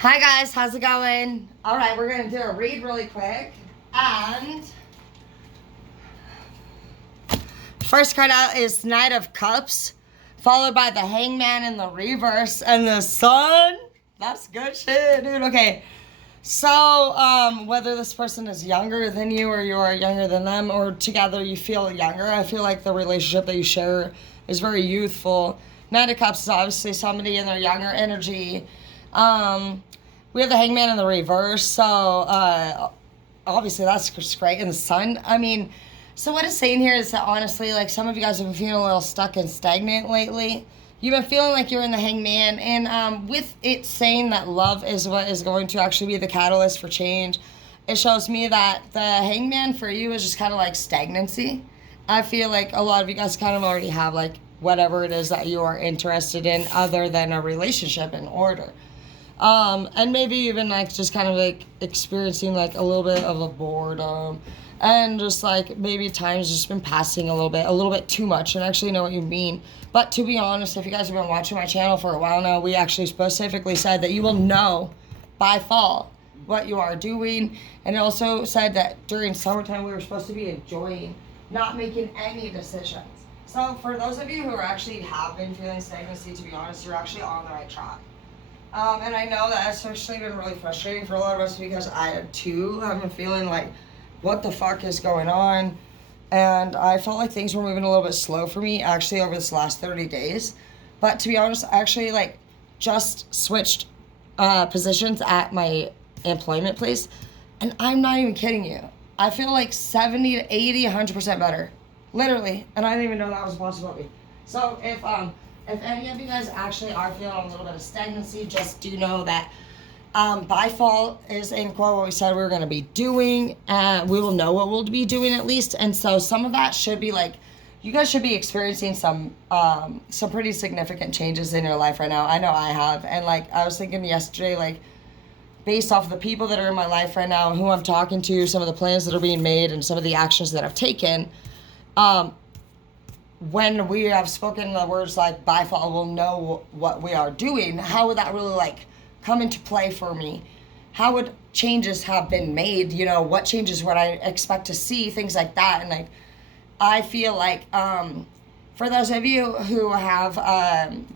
Hi guys, how's it going? Alright, we're going to do a read really quick. And first card out is Knight of Cups, followed by the Hangman in the reverse and the Sun. That's good shit, dude. Okay. So, whether this person is younger than you or you are younger than them or together you feel younger, I feel like the relationship that you share is very youthful. Knight of Cups is obviously somebody in their younger energy. We have the Hangman in the reverse, so obviously that's just great. And the Sun, I mean, so what it's saying here is that honestly, like some of you guys have been feeling a little stuck and stagnant lately. You've been feeling like you're in the Hangman, and with it saying that love is what is going to actually be the catalyst for change, it shows me that the Hangman for you is just kind of like stagnancy. I feel like a lot of you guys kind of already have like whatever it is that you are interested in other than a relationship in order. And maybe even like just kind of like experiencing like a little bit of a boredom and just like maybe time's just been passing a little bit too much, and actually know what you mean. But to be honest, if you guys have been watching my channel for a while now, we actually specifically said that you will know by fall what you are doing. And it also said that during summertime we were supposed to be enjoying, not making any decisions. So for those of you who are actually have been feeling stagnancy, to be honest, you're actually on the right track. And I know that it's actually been really frustrating for a lot of us because I too have been feeling like, what the fuck is going on? And I felt like things were moving a little bit slow for me actually over this last 30 days. But to be honest, I actually like just switched positions at my employment place. And I'm not even kidding you. I feel like 70 to 80, 100% better. Literally. And I didn't even know that was a possibility. So if any of you guys actually are feeling a little bit of stagnancy, just do know that by fall is in quote what we said we were going to be doing. We will know what we'll be doing at least. And so some of that should be like, you guys should be experiencing some pretty significant changes in your life right now. I know I have. And like I was thinking yesterday, like based off of the people that are in my life right now, who I'm talking to, some of the plans that are being made and some of the actions that I've taken, when we have spoken the words like by fall we'll know what we are doing, how would that really like come into play for me? How would changes have been made? You know, what changes would I expect to see? Things like that. And like, I feel like for those of you who have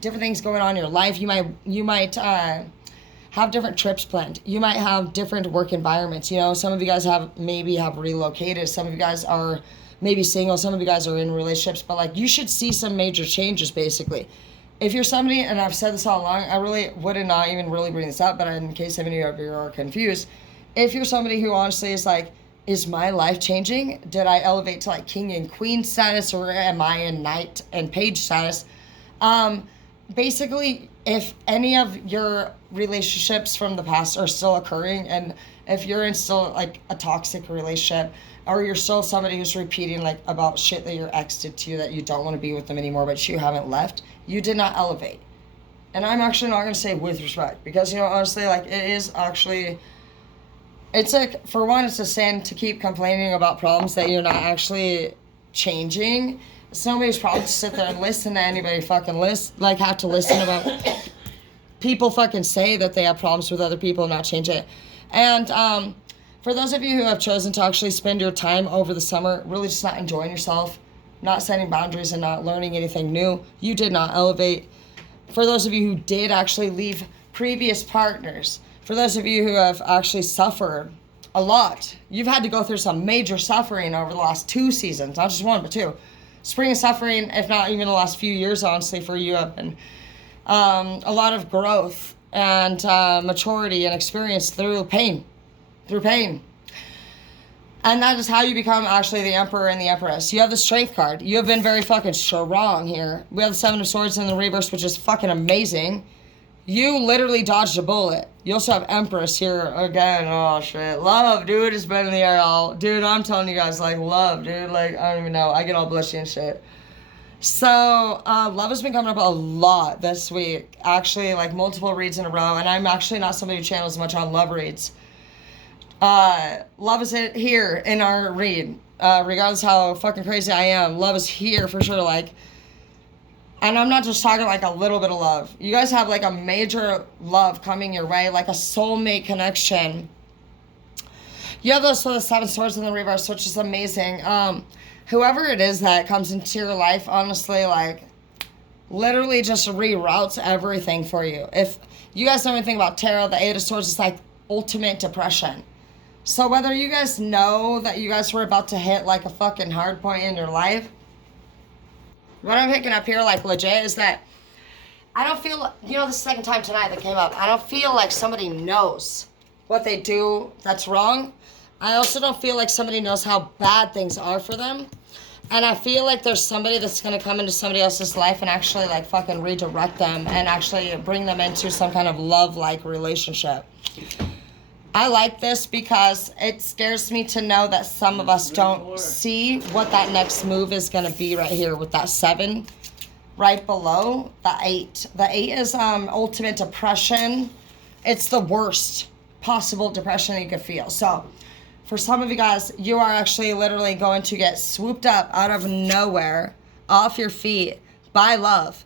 different things going on in your life, you might have different trips planned. You might have different work environments. You know, some of you guys have relocated. Some of you guys are maybe single. Some of you guys are in relationships. But like, you should see some major changes basically. If you're somebody, and I've said this all along, I really would not even really bring this up, but in case any of you are confused, if you're somebody who honestly is like, is my life changing? Did I elevate to like king and queen status, or am I in knight and page status? Basically, if any of your relationships from the past are still occurring, and if you're in still like a toxic relationship, or you're still somebody who's repeating like about shit that your ex did to you that you don't want to be with them anymore, but you haven't left, you did not elevate. And I'm actually not going to say with respect, because, you know, honestly, like it is actually, it's like, for one, it's a sin to keep complaining about problems that you're not actually changing. It's nobody's problem to sit there and listen to anybody fucking have to listen about people fucking say that they have problems with other people and not change it. And for those of you who have chosen to actually spend your time over the summer really just not enjoying yourself, not setting boundaries and not learning anything new, you did not elevate. For those of you who did actually leave previous partners, for those of you who have actually suffered a lot, you've had to go through some major suffering over the last 2 seasons, not just 1, but 2. Spring of suffering, if not even the last few years, honestly, for you have been a lot of growth and maturity and experience through pain. And that is how you become actually the emperor and the empress. You have the strength card. You have been very fucking strong here. We have the 7 of Swords in the reverse, which is fucking amazing. You literally dodged a bullet. You also have Empress here again. Oh shit. Love, dude, has been in the air all. Dude, I'm telling you guys, like, love, dude. Like, I don't even know. I get all blushy and shit. So, love has been coming up a lot this week. Actually, like, multiple reads in a row. And I'm actually not somebody who channels much on love reads. Love is here in our read. Regardless how fucking crazy I am, love is here for sure. Like, And I'm not just talking like a little bit of love. You guys have like a major love coming your way, like a soulmate connection. You have those the 7 swords in the reverse, which is amazing. Whoever it is that comes into your life, honestly, like, literally just reroutes everything for you. If you guys know anything about tarot, the 8 of Swords is like ultimate depression. So whether you guys know that you guys were about to hit like a fucking hard point in your life, what I'm picking up here, like, legit, is that I don't feel, you know, the second time tonight that came up, I don't feel like somebody knows what they do that's wrong. I also don't feel like somebody knows how bad things are for them. And I feel like there's somebody that's going to come into somebody else's life and actually, like, fucking redirect them and actually bring them into some kind of love-like relationship. I like this because it scares me to know that some of us don't see what that next move is going to be right here with that 7 right below the 8. The 8 is ultimate depression. It's the worst possible depression you could feel. So for some of you guys, you are actually literally going to get swooped up out of nowhere, off your feet, by love,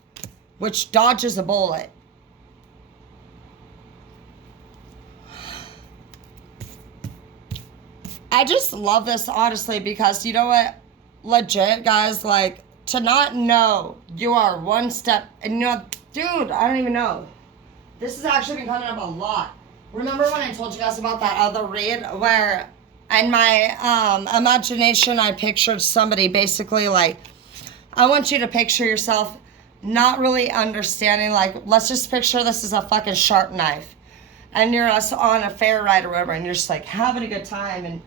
which dodges a bullet. I just love this, honestly, because you know what? Legit, guys, like, to not know you are one step, and you know, dude, I don't even know. This has actually been coming up a lot. Remember when I told you guys about that other read where in my imagination I pictured somebody basically like, I want you to picture yourself not really understanding, like, let's just picture this as a fucking sharp knife. And you're on a fair ride or whatever, and you're just like having a good time, and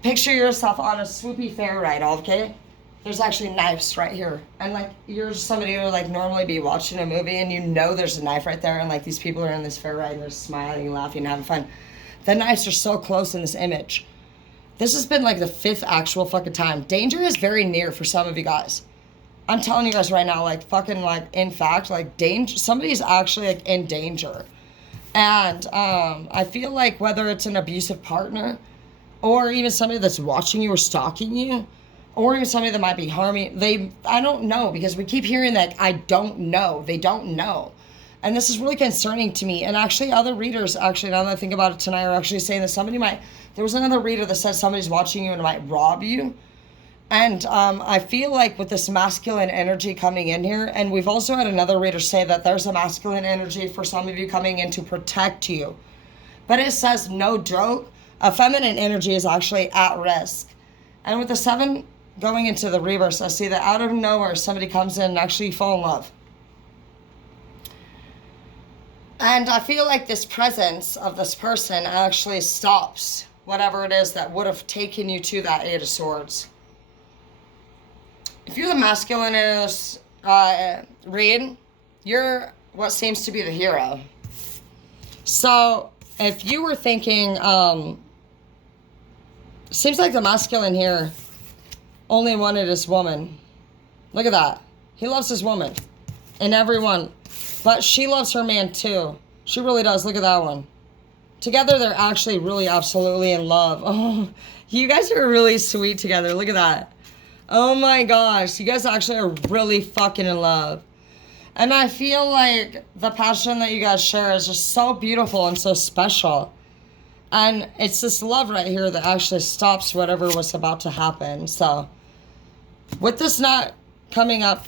picture yourself on a swoopy fair ride, okay? There's actually knives right here. And like, you're somebody who would like normally be watching a movie and you know there's a knife right there, and like these people are in this fair ride and they're smiling and laughing and having fun. The knives are so close in this image. This has been like the 5th actual fucking time. Danger is very near for some of you guys. I'm telling you guys right now, like fucking like, in fact, like danger, somebody's actually like in danger. And I feel like whether it's an abusive partner, or even somebody that's watching you or stalking you, or even somebody that might be harming, I don't know, because we keep hearing that I don't know, they don't know. And this is really concerning to me. And actually other readers, actually, now that I think about it tonight, are actually saying that there was another reader that said somebody's watching you and might rob you. And I feel like with this masculine energy coming in here, and we've also had another reader say that there's a masculine energy for some of you coming in to protect you. But it says, no joke, a feminine energy is actually at risk. And with the 7 going into the reverse, I see that out of nowhere, somebody comes in and actually fall in love. And I feel like this presence of this person actually stops whatever it is that would have taken you to that 8 of Swords. If you're the masculine in this read, you're what seems to be the hero. So if you were thinking, seems like the masculine here only wanted his woman. Look at that. He loves his woman. And everyone. But she loves her man too. She really does. Look at that one. Together they're actually really absolutely in love. Oh, you guys are really sweet together. Look at that. Oh my gosh. You guys actually are really fucking in love. And I feel like the passion that you guys share is just so beautiful and so special. And it's this love right here that actually stops whatever was about to happen. So with this not coming up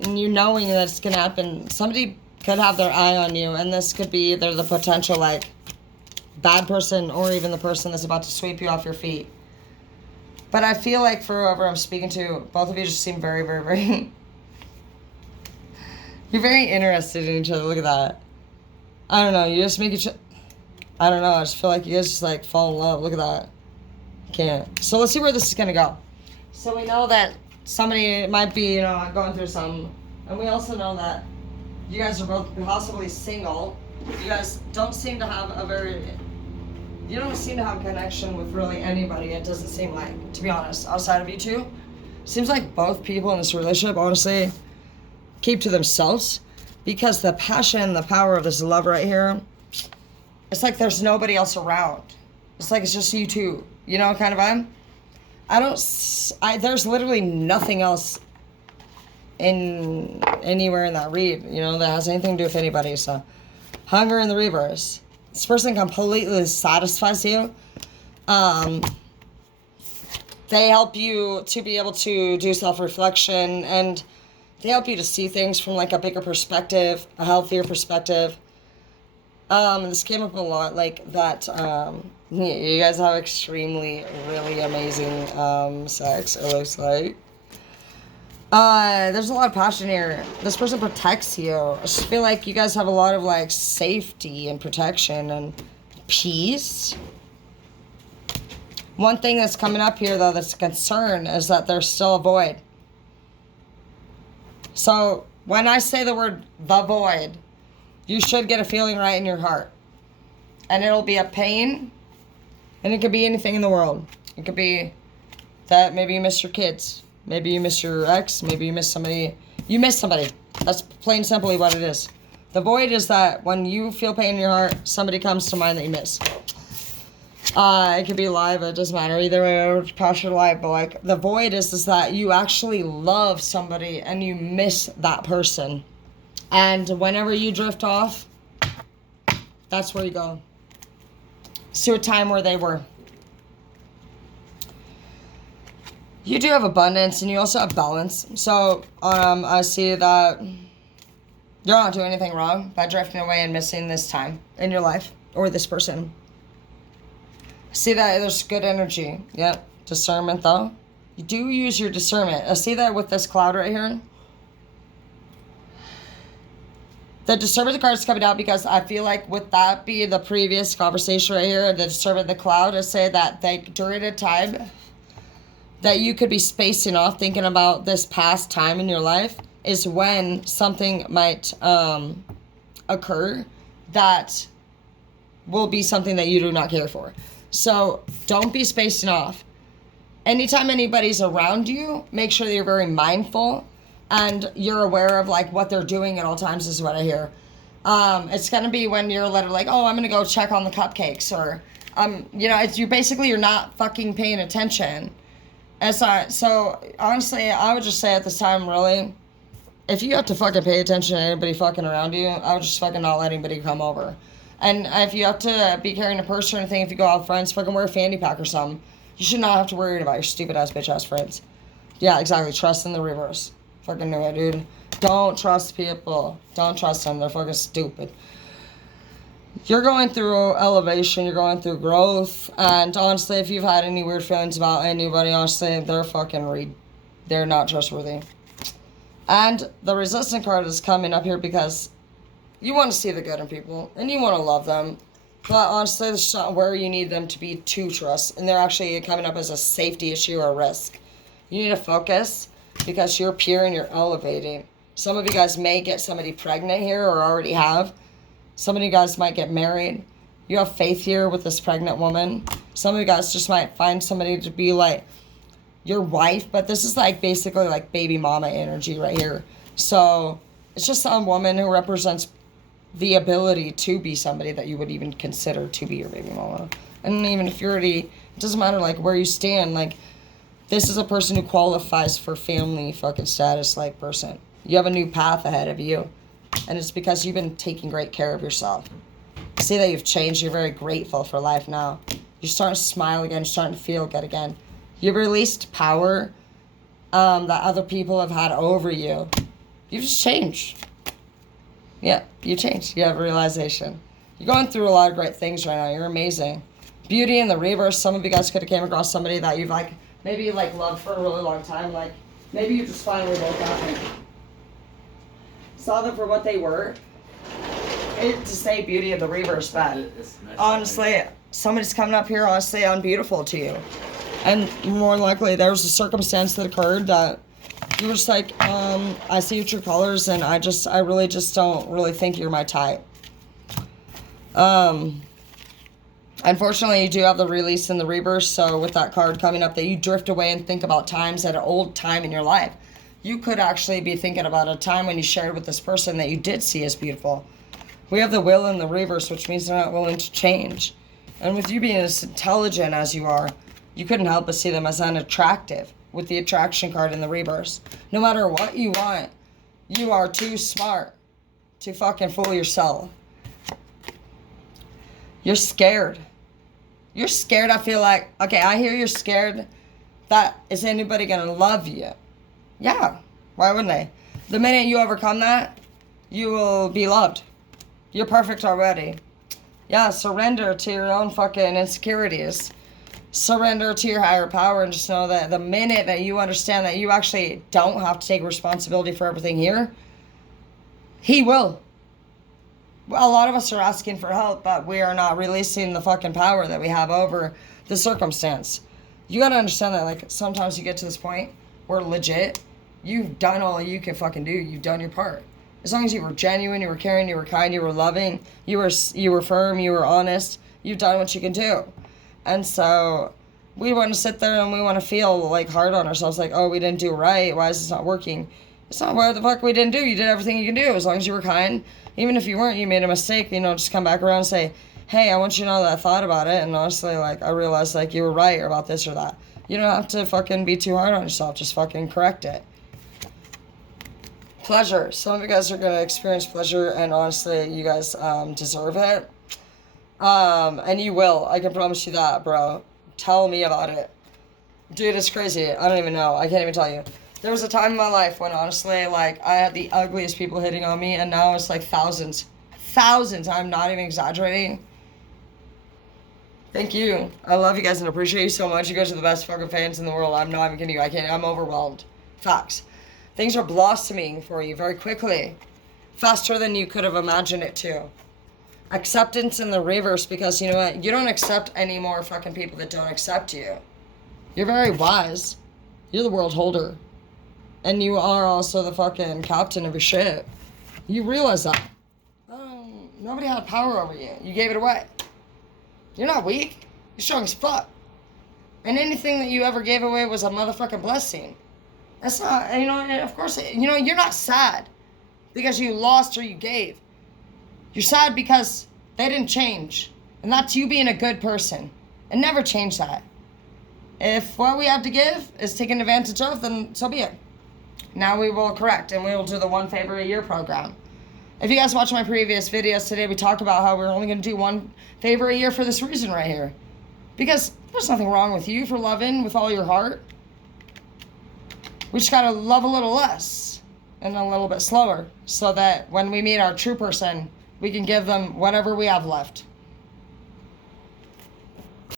and you knowing that it's going to happen, somebody could have their eye on you. And this could be either the potential like bad person or even the person that's about to sweep you off your feet. But I feel like for whoever I'm speaking to, both of you just seem very, very, very... You're very interested in each other. Look at that. I don't know. You just make each... I don't know. I just feel like you guys just like fall in love. Look at that. Can't. So let's see where this is going to go. So we know that somebody might be, you know, going through something. And we also know that you guys are both possibly single. You guys don't seem to have a very... You don't seem to have a connection with really anybody, it doesn't seem like, to be honest, outside of you two. Seems like both people in this relationship, honestly, keep to themselves. Because the passion and the power of this love right here, it's like there's nobody else around. It's like it's just you two, you know, kind of vibe. There's literally nothing else in anywhere in that read, you know, that has anything to do with anybody. So hunger in the reverse. This person completely satisfies you. They help you to be able to do self-reflection, and they help you to see things from like a bigger perspective, a healthier perspective. This came up a lot, like that, you guys have extremely, really amazing, sex, it looks like. There's a lot of passion here. This person protects you. I just feel like you guys have a lot of like safety and protection and peace. One thing that's coming up here, though, that's a concern is that there's still a void. So when I say the word the void, you should get a feeling right in your heart. And it'll be a pain, and it could be anything in the world. It could be that maybe you miss your kids. Maybe you miss your ex. Maybe you miss somebody. You miss somebody. That's plain simply what it is. The void is that when you feel pain in your heart, somebody comes to mind that you miss. It could be live, it doesn't matter. Either way, or past your life. But like the void is that you actually love somebody and you miss that person. And whenever you drift off, that's where you go. To a time where they were. You do have abundance and you also have balance. So I see that you're not doing anything wrong by drifting away and missing this time in your life or this person. See that there's good energy. Yeah. Discernment, though. You do use your discernment. I see that with this cloud right here. The discernment card is coming out because I feel like with that be the previous conversation right here, the discernment, the cloud, I say that during a time that you could be spacing off thinking about this past time in your life is when something might occur that will be something that you do not care for. So don't be spacing off. Anytime anybody's around you, make sure that you're very mindful and you're aware of like what they're doing at all times is what I hear. It's going to be when you're like, oh, I'm going to go check on the cupcakes or, you know, you're not fucking paying attention. So honestly, I would just say at this time, really, if you have to fucking pay attention to anybody fucking around you, I would just fucking not let anybody come over. And if you have to be carrying a purse or anything, if you go out with friends, fucking wear a fanny pack or something. You should not have to worry about your stupid ass bitch ass friends. Yeah, exactly. Trust in the reverse. Fucking knew it, dude. Don't trust people. Don't trust them. They're fucking stupid. You're going through elevation. You're going through growth. And honestly, if you've had any weird feelings about anybody, honestly, they're not trustworthy. And the resistance card is coming up here because you want to see the good in people, and you want to love them. But honestly, there's not where you need them to be to trust. And they're actually coming up as a safety issue or a risk. You need to focus because you're pure and you're elevating. Some of you guys may get somebody pregnant here or already have. Some of you guys might get married. You have faith here with this pregnant woman. Some of you guys just might find somebody to be like your wife. But this is like basically like baby mama energy right here. So it's just some woman who represents the ability to be somebody that you would even consider to be your baby mama. And even if you're already, it doesn't matter like where you stand, like this is a person who qualifies for family fucking status like person. You have a new path ahead of you. And it's because you've been taking great care of yourself. See that you've changed. You're very grateful for life now. You're starting to smile again. You're starting to feel good again. You've released power that other people have had over you. You've just changed. Yeah, you changed. You have a realization. You're going through a lot of great things right now. You're amazing. Beauty in the reverse. Some of you guys could have came across somebody that you've like, maybe like loved for a really long time. Like, maybe you just finally woke up and saw them for what they were. To say beauty of the reverse, but honestly, somebody's coming up here, honestly, unbeautiful to you. And more likely, there was a circumstance that occurred that you were just like, I see your true colors, and I really just don't really think you're my type. Unfortunately, you do have the release in the reverse, so with that card coming up, that you drift away and think about times at an old time in your life. You could actually be thinking about a time when you shared with this person that you did see as beautiful. We have the will in the reverse, which means they're not willing to change. And with you being as intelligent as you are, you couldn't help but see them as unattractive, with the attraction card in the reverse. No matter what you want, you are too smart to fucking fool yourself. You're scared. You're scared, I feel like. Okay, I hear you're scared that is anybody gonna love you. Yeah, why wouldn't they? The minute you overcome that, you will be loved. You're perfect already. Yeah, surrender to your own fucking insecurities. Surrender to your higher power and just know that the minute that you understand that you actually don't have to take responsibility for everything here, he will. A lot of us are asking for help, but we are not releasing the fucking power that we have over the circumstance. You gotta understand that, like, sometimes you get to this point where legit, you've done all you can fucking do. You've done your part. As long as you were genuine, you were caring, you were kind, you were loving, you were firm, you were honest, you've done what you can do. And so we want to sit there and we want to feel like hard on ourselves, like, oh, we didn't do right. Why is this not working? It's not what the fuck we didn't do. You did everything you can do. As long as you were kind, even if you weren't, you made a mistake, just come back around and say, hey, I want you to know that I thought about it. And honestly, like, I realized, like, you were right about this or that. You don't have to fucking be too hard on yourself. Just fucking correct it. Pleasure. Some of you guys are going to experience pleasure, and honestly, you guys deserve it. And you will. I can promise you that, bro. Tell me about it. Dude, it's crazy. I don't even know. I can't even tell you. There was a time in my life when, honestly, like, I had the ugliest people hitting on me, and now it's like thousands. Thousands. I'm not even exaggerating. Thank you. I love you guys and appreciate you so much. You guys are the best fucking fans in the world. I'm not even kidding you. I'm overwhelmed. Facts. Things are blossoming for you very quickly. Faster than you could have imagined it to. Acceptance in the reverse, because you know what? You don't accept any more fucking people that don't accept you. You're very wise. You're the world holder. And you are also the fucking captain of your ship. You realize that. Nobody had power over you. You gave it away. You're not weak. You're strong as fuck. And anything that you ever gave away was a motherfucking blessing. That's not, of course, you're not sad because you lost or you gave. You're sad because they didn't change. And that's you being a good person. And never change that. If what we have to give is taken advantage of, then so be it. Now we will correct, and we will do the one favor a year program. If you guys watch my previous videos today, we talked about how we're only going to do one favor a year for this reason right here. Because there's nothing wrong with you for loving with all your heart. We just got to love a little less and a little bit slower so that when we meet our true person, we can give them whatever we have left.